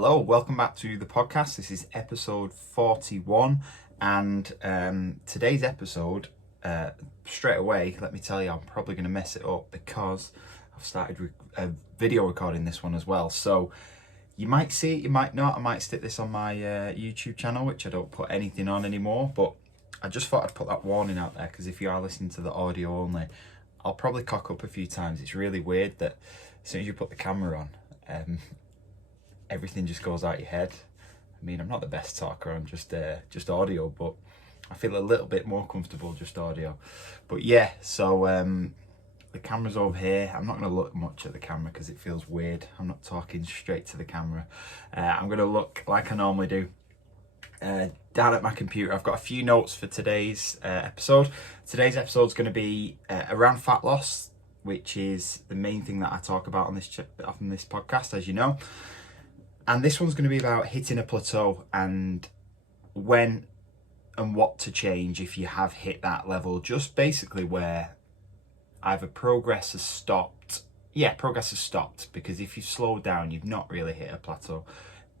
Hello, welcome back to the podcast. This is episode 41, and today's episode, straight away, let me tell you, I'm probably going to mess it up because I've started video recording this one as well. So you might see it, you might not. I might stick this on my YouTube channel, which I don't put anything on anymore, but I just thought I'd put that warning out there because if you are listening to the audio only, I'll probably cock up a few times. It's really weird that as soon as you put the camera on, everything just goes out your head. I mean, I'm not the best talker on just audio, but I feel a little bit more comfortable just audio. But yeah, so the camera's over here. I'm not going to look much at the camera because it feels weird. I'm not talking straight to the camera. I'm going to look like I normally do. Down at my computer, I've got a few notes for today's episode. Today's episode is going to be around fat loss, which is the main thing that I talk about on this podcast, as you know. And this one's going to be about hitting a plateau and when and what to change if you have hit that level, just basically where either progress has stopped. Yeah, progress has stopped, because if you've slowed down, you've not really hit a plateau.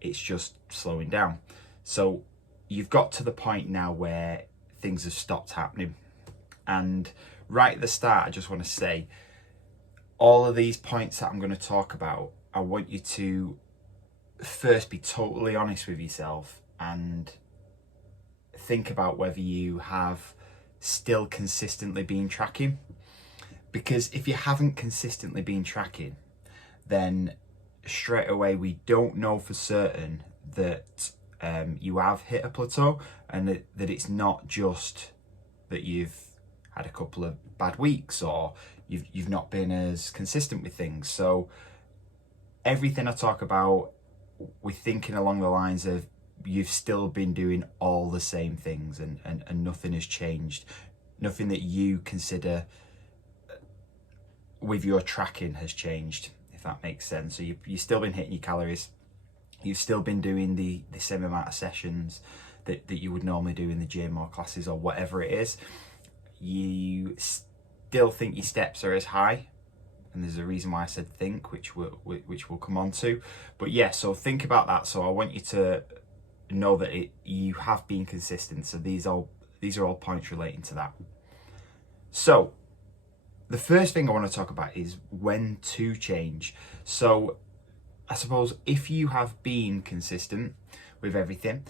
It's just slowing down. So you've got to the point now where things have stopped happening. And right at the start, I just want to say, all of these points that I'm going to talk about, I want you to first be totally honest with yourself and think about whether you have still consistently been tracking. Because if you haven't consistently been tracking, then straight away we don't know for certain that you have hit a plateau, and that it's not just that you've had a couple of bad weeks or you've not been as consistent with things. So everything I talk about, we're thinking along the lines of you've still been doing all the same things and nothing has changed. Nothing that you consider with your tracking has changed, if that makes sense. So you've still been hitting your calories. You've still been doing the same amount of sessions that you would normally do in the gym or classes or whatever it is. You still think your steps are as high. And there's a reason why I said think, which we'll come on to. But yeah, so think about that. So I want you to know that you have been consistent. So these are all points relating to that. So the first thing I want to talk about is when to change. So I suppose if you have been consistent with everything,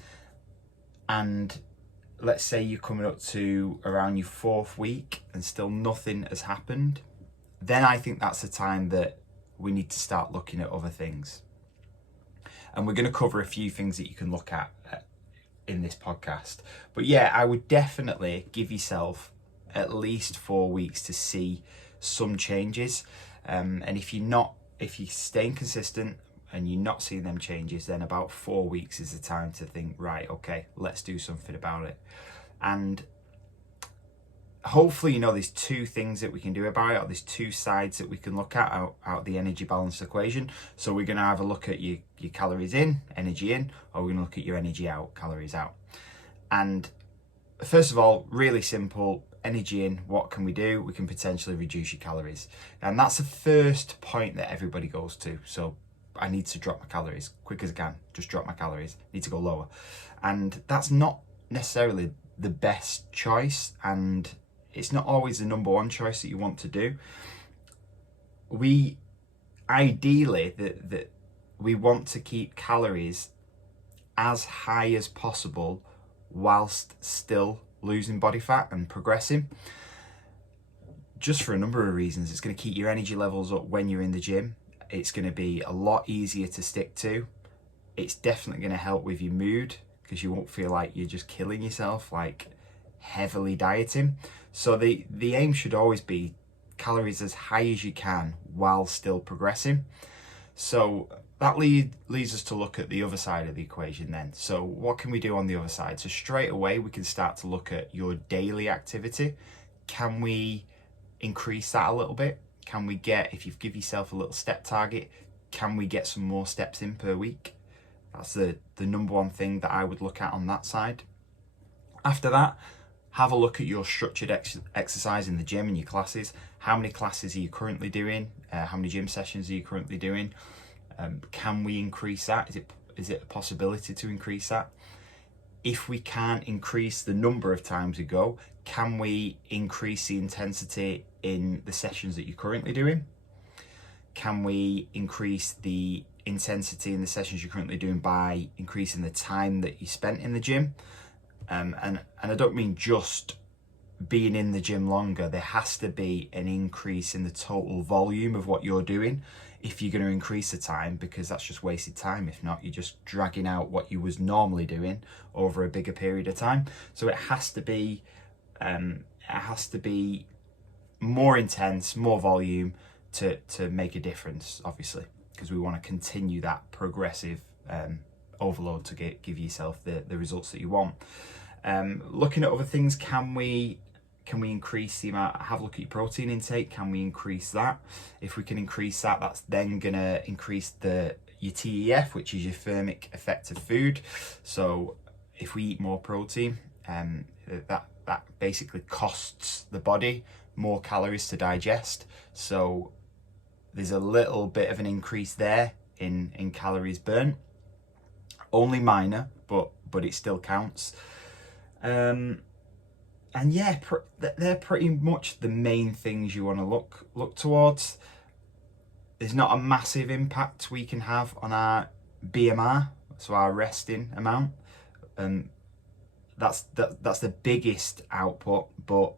and let's say you're coming up to around your 4th week and still nothing has happened, then I think that's the time that we need to start looking at other things. And we're going to cover a few things that you can look at in this podcast. But yeah, I would definitely give yourself at least 4 weeks to see some changes. And if you're staying consistent and you're not seeing them changes, then about 4 weeks is the time to think, right, okay, let's do something about it. And hopefully, there's two things that we can do about it, or there's two sides that we can look at out the energy balance equation. So we're going to have a look at your calories in, energy in, or we're going to look at your energy out, calories out. And first of all, really simple, energy in, what can we do? We can potentially reduce your calories. And that's the first point that everybody goes to. So I need to drop my calories quick as I can, just drop my calories, need to go lower. And that's not necessarily the best choice, and it's not always the number one choice that you want to do. We ideally that we want to keep calories as high as possible whilst still losing body fat and progressing, just for a number of reasons. It's going to keep your energy levels up when you're in the gym. It's going to be a lot easier to stick to. It's definitely going to help with your mood, because you won't feel like you're just killing yourself, like heavily dieting. So the aim should always be calories as high as you can while still progressing. So that leads us to look at the other side of the equation then. So what can we do on the other side? So straight away, we can start to look at your daily activity. Can we increase that a little bit? Can we get, if you give yourself a little step target, can we get some more steps in per week? That's the number one thing that I would look at on that side. After that, have a look at your structured exercise in the gym and your classes. How many classes are you currently doing? How many gym sessions are you currently doing? Can we increase that? is it a possibility to increase that? If we can't increase the number of times we go, can we increase the intensity in the sessions that you're currently doing? Can we increase the intensity in the sessions you're currently doing by increasing the time that you spent in the gym? And I don't mean just being in the gym longer. There has to be an increase in the total volume of what you're doing if you're going to increase the time, because that's just wasted time. If not, you're just dragging out what you was normally doing over a bigger period of time. So it has to be more intense, more volume to make a difference, obviously, because we want to continue that progressive overload to give yourself the results that you want. Looking at other things, can we increase the amount? Have a look at your protein intake. Can we increase that? If we can increase that, that's then gonna increase your TEF, which is your thermic effect of food. So if we eat more protein, that basically costs the body more calories to digest. So there's a little bit of an increase there in calories burnt. Only minor, but it still counts. And yeah, they're pretty much the main things you want to look towards. There's not a massive impact we can have on our BMR, so our resting amount. That's the biggest output, but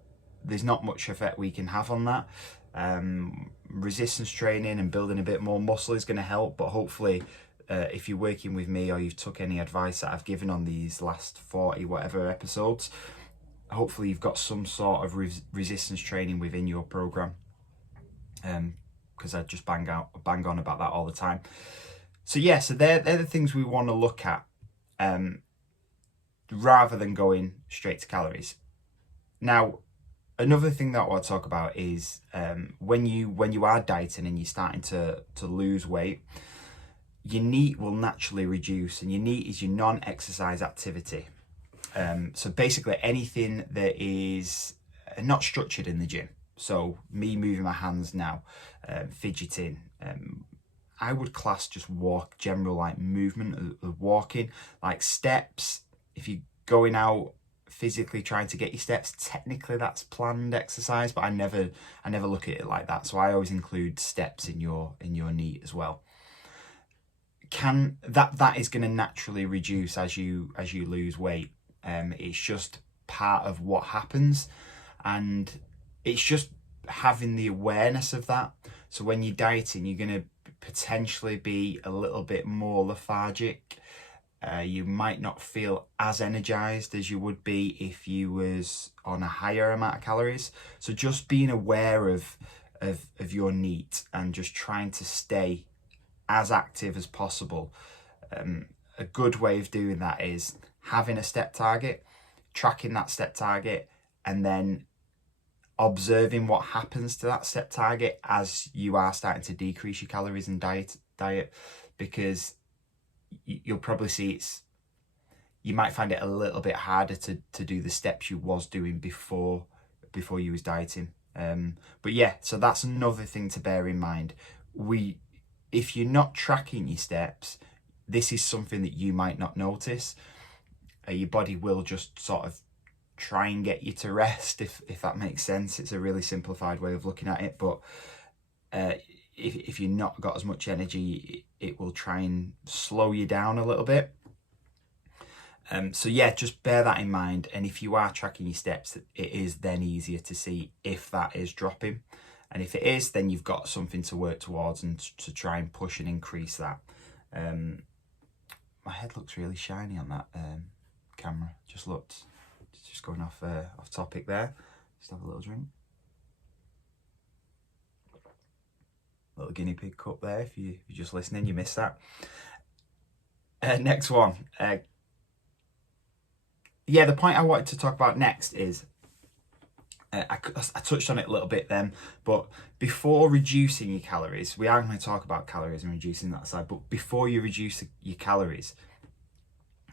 there's not much effect we can have on that. Resistance training and building a bit more muscle is going to help, but hopefully if you're working with me or you've took any advice that I've given on these last 40 whatever episodes, hopefully you've got some sort of resistance training within your program, because I just bang on about that all the time. So yeah, so they're the things we want to look at, rather than going straight to calories. Now, another thing that I want to talk about is when you are dieting and you're starting to lose weight, your NEAT will naturally reduce, and your NEAT is your non-exercise activity. So basically anything that is not structured in the gym. So me moving my hands now, fidgeting, I would class just general like movement of walking, like steps. If you're going out physically trying to get your steps, technically that's planned exercise, but I never look at it like that. So I always include steps in your NEAT as well. That is going to naturally reduce as you lose weight. It's just part of what happens, and it's just having the awareness of that. So when you're dieting, you're going to potentially be a little bit more lethargic. You might not feel as energized as you would be if you was on a higher amount of calories. So just being aware of your NEAT and just trying to stay as active as possible. A good way of doing that is having a step target, tracking that step target, and then observing what happens to that step target as you are starting to decrease your calories and diet, because you'll probably see you might find it a little bit harder to do the steps you was doing before you was dieting. But yeah, so that's another thing to bear in mind. If you're not tracking your steps, this is something that you might not notice. Your body will just sort of try and get you to rest, if that makes sense. It's a really simplified way of looking at it, but if you're not got as much energy, it will try and slow you down a little bit. So yeah, just bear that in mind. And if you are tracking your steps, it is then easier to see if that is dropping. And if it is, then you've got something to work towards and to try and push and increase that. My head looks really shiny on that camera. Just going off topic there. Just have a little drink. Little guinea pig cup there. If you're just listening, you missed that. Next one. Yeah, the point I wanted to talk about next is, I touched on it a little bit then, but before reducing your calories, we are going to talk about calories and reducing that side, but before you reduce your calories,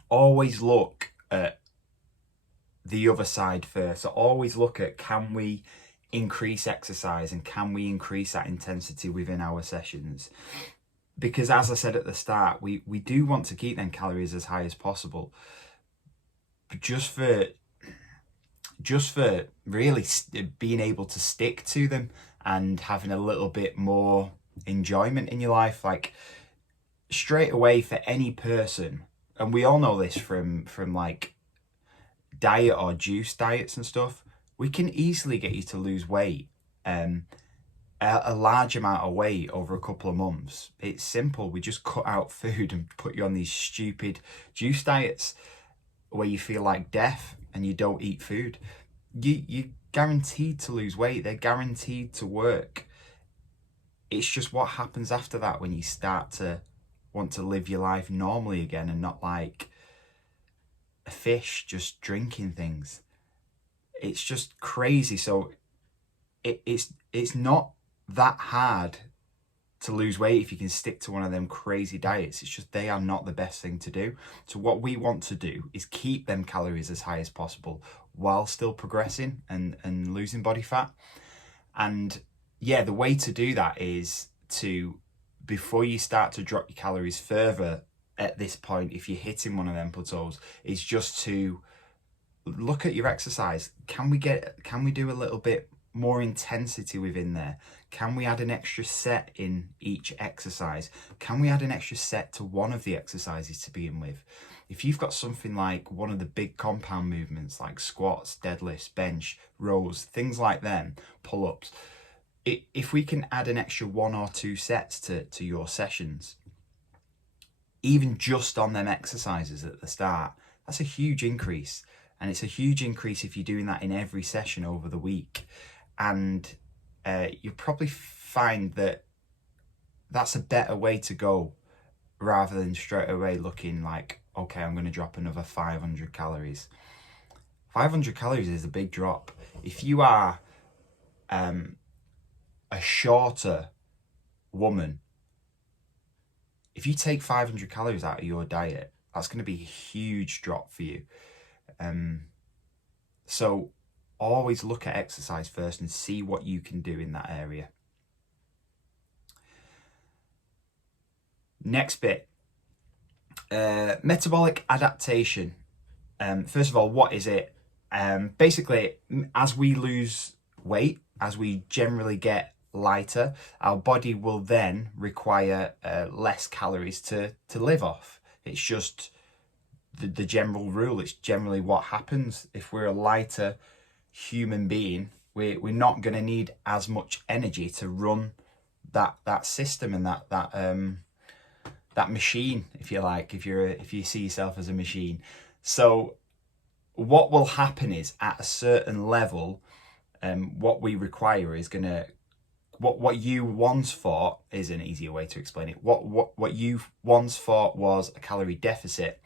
always look at the other side first. So always look at, can we increase exercise and can we increase that intensity within our sessions? because as I said at the start, we do want to keep them calories as high as possible, but just for really being able to stick to them and having a little bit more enjoyment in your life. Like, straight away, for any person, and we all know this from like diet or juice diets and stuff, we can easily get you to lose weight, a large amount of weight over a couple of months. It's simple. We just cut out food and put you on these stupid juice diets where you feel like death and you don't eat food. You're guaranteed to lose weight. They're guaranteed to work. It's just what happens after that when you start to want to live your life normally again and not like a fish just drinking things. It's just crazy. So it's not that hard to lose weight if you can stick to one of them crazy diets. It's just they are not the best thing to do. So what we want to do is keep them calories as high as possible while still progressing and losing body fat. And yeah, the way to do that is to, before you start to drop your calories further at this point, if you're hitting one of them plateaus, is just to look at your exercise. Can we do a little bit more intensity within there? Can we add an extra set in each exercise? Can we add an extra set to one of the exercises to begin with? If you've got something like one of the big compound movements like squats, deadlifts, bench, rows, things like them, pull-ups, if we can add an extra 1 or 2 sets to your sessions, even just on them exercises at the start, that's a huge increase. And it's a huge increase if you're doing that in every session over the week. And you'll probably find that that's a better way to go, rather than straight away looking like, okay, I'm going to drop another 500 calories. 500 calories is a big drop. If you are a shorter woman, if you take 500 calories out of your diet, that's going to be a huge drop for you. So always look at exercise first and see what you can do in that area. Next bit, metabolic adaptation. First of all, what is it? Basically, as we lose weight, as we generally get lighter, our body will then require less calories to live off. It's just the general rule. It's generally what happens. If we're a lighter human being, we're not going to need as much energy to run that system and that machine, if you like, if you see yourself as a machine. So what will happen is, at a certain level, what we require is going to, what you once thought is an easier way to explain it. What you once thought was a calorie deficit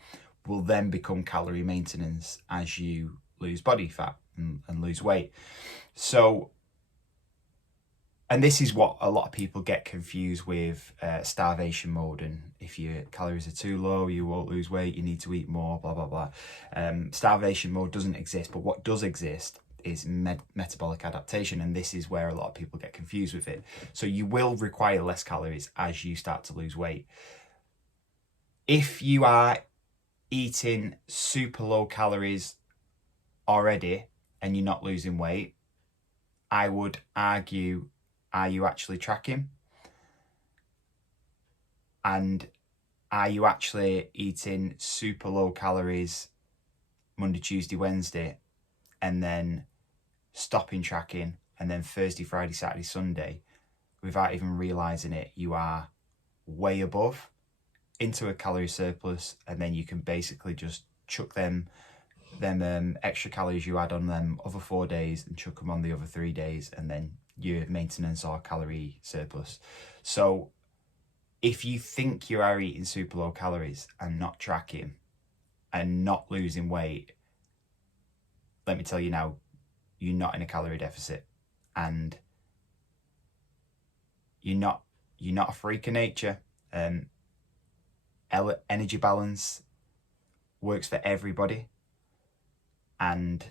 will then become calorie maintenance as you lose body fat and lose weight. So, and this is what a lot of people get confused with starvation mode. And if your calories are too low, you won't lose weight, you need to eat more, blah, blah, blah. Starvation mode doesn't exist, but what does exist is metabolic adaptation. And this is where a lot of people get confused with it. So you will require less calories as you start to lose weight. If you are eating super low calories already and you're not losing weight, I would argue, are you actually tracking? And are you actually eating super low calories Monday, Tuesday, Wednesday, and then stopping tracking, and then Thursday, Friday, Saturday, Sunday, without even realizing it, you are way above into a calorie surplus, and then you can basically just chuck them extra calories you had on them other 4 days and chuck them on the other 3 days, and then your maintenance or calorie surplus. So if you think you are eating super low calories and not tracking and not losing weight, let me tell you now, you're not in a calorie deficit, and you're not a freak of nature. Energy balance works for everybody, and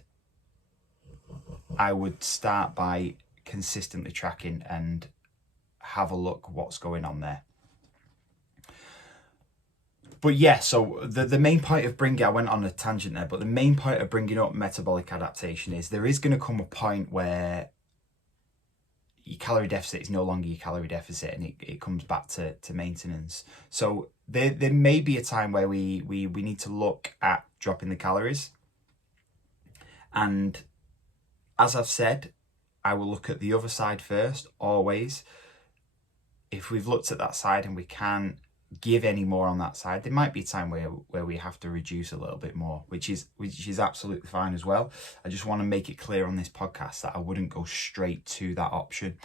I would start by consistently tracking and have a look what's going on there. But yeah, so the main point of bringing, I went on a tangent there, but the main point of bringing up metabolic adaptation is there is going to come a point where your calorie deficit is no longer your calorie deficit, and it comes back to maintenance. So there may be a time where we need to look at dropping the calories. And as I've said, I will look at the other side first, always. If we've looked at that side and we can't give any more on that side, there might be a time where we have to reduce a little bit more, which is absolutely fine as well. I just want to make it clear on this podcast that I wouldn't go straight to that option.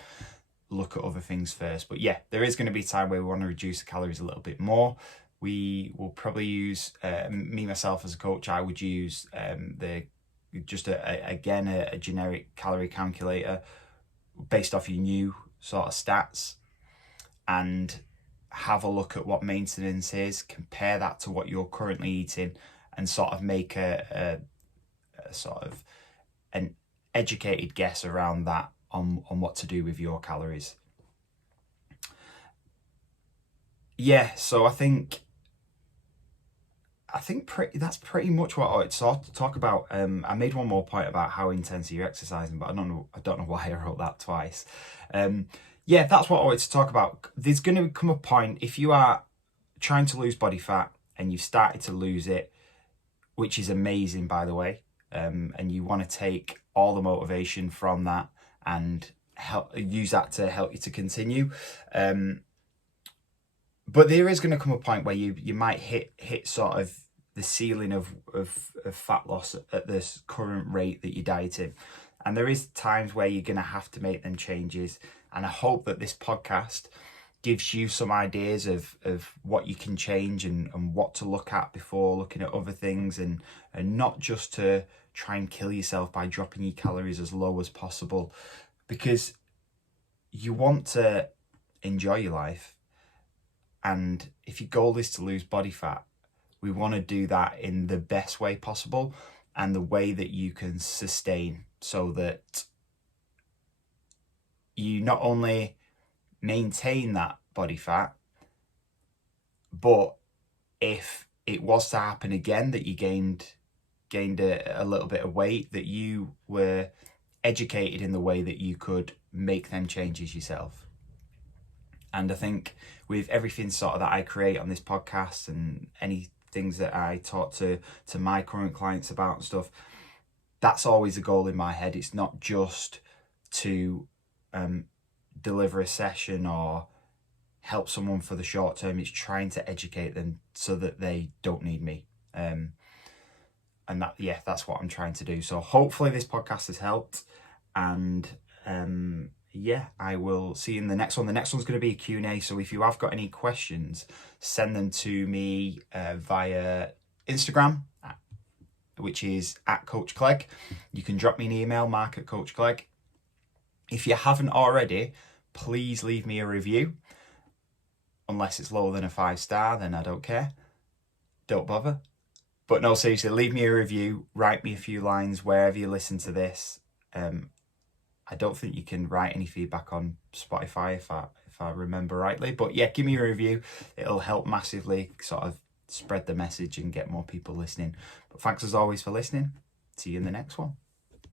Look at other things first. But yeah, there is going to be a time where we want to reduce the calories a little bit more. We will probably use, me myself as a coach, I would use a generic calorie calculator based off your new sort of stats, and have a look at what maintenance is, compare that to what you're currently eating, and sort of make a sort of an educated guess around that on what to do with your calories. Yeah, so I think that's pretty much what I wanted to talk about. I made one more point about how intense you're exercising, but I don't know why I wrote that twice. Yeah, that's what I wanted to talk about. There's going to come a point, if you are trying to lose body fat and you've started to lose it, which is amazing, by the way, and you want to take all the motivation from that and use that to help you to continue. But there is going to come a point where you might hit sort of the ceiling of fat loss at this current rate that you're dieting. And there is times where you're going to have to make them changes. And I hope that this podcast gives you some ideas of what you can change and what to look at before looking at other things, and not just to try and kill yourself by dropping your calories as low as possible, because you want to enjoy your life. And if your goal is to lose body fat, we want to do that in the best way possible and the way that you can sustain, so that you not only maintain that body fat, but if it was to happen again that you gained a little bit of weight, that you were educated in the way that you could make them changes yourself. And I think with everything sort of that I create on this podcast and any things that I talk to my current clients about and stuff, that's always a goal in my head. It's not just to deliver a session or help someone for the short term. It's trying to educate them so that they don't need me. And that's what I'm trying to do. So hopefully this podcast has helped. And I will see you in the next one. The next one's going to be a Q&A. So if you have got any questions, send them to me via Instagram, which is @CoachClegg. You can drop me an email, mark@CoachClegg. If you haven't already, please leave me a review. Unless it's lower than a 5-star, then I don't care. Don't bother. But no, seriously, leave me a review. Write me a few lines wherever you listen to this. I don't think you can write any feedback on Spotify if I remember rightly. But yeah, give me a review. It'll help massively sort of spread the message and get more people listening. But thanks as always for listening. See you in the next one.